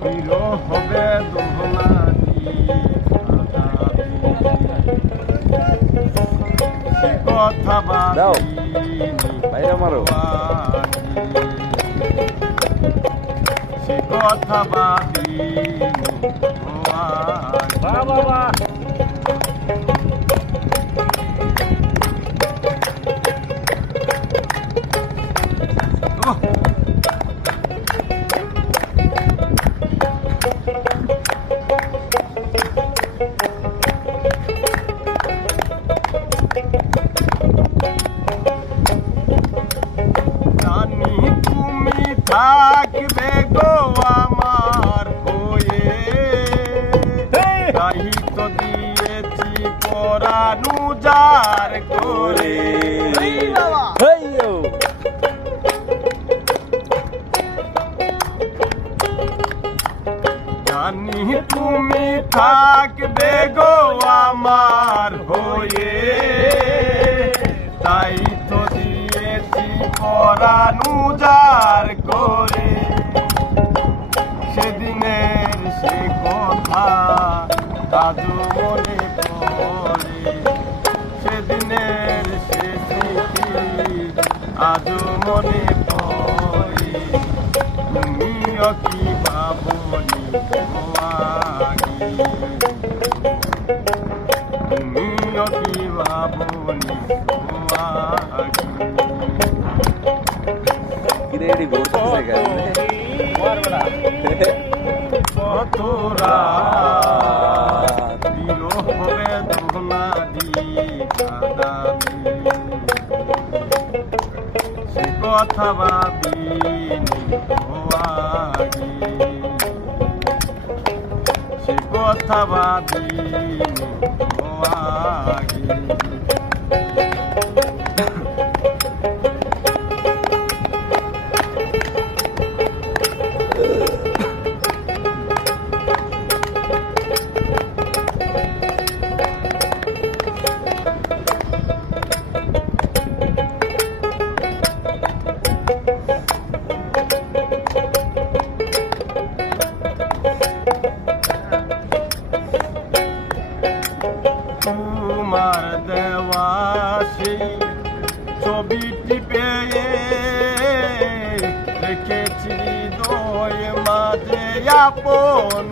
বিরহ হবে দোহনাদি সে কথা মারো। সে কথা ভাবিনি থাকবে গো আমার হয়ে। তাই তো দিয়েছি পরানু যার করে। জানি তুমি থাকবে গো আমার হয়ে। তাই তো দিয়েছি পরানু আজও মনে পড়ে সেদিনের সে স্মৃতি আজও মনে পড়ে। তুমিও কি ভাবনি। তুমিও কি ভাবনি। আগে কিরে এডি ঘুরতেছে কেন বিরহ বেদনা দিয়ে কাঁদাবি সে কথা ভাবিনি আগে সে কথা ভাবিনি আগে তোমার দেওয়া সেই ছবিটি পেয়ে রেখেছি দোয় মাঝে আপন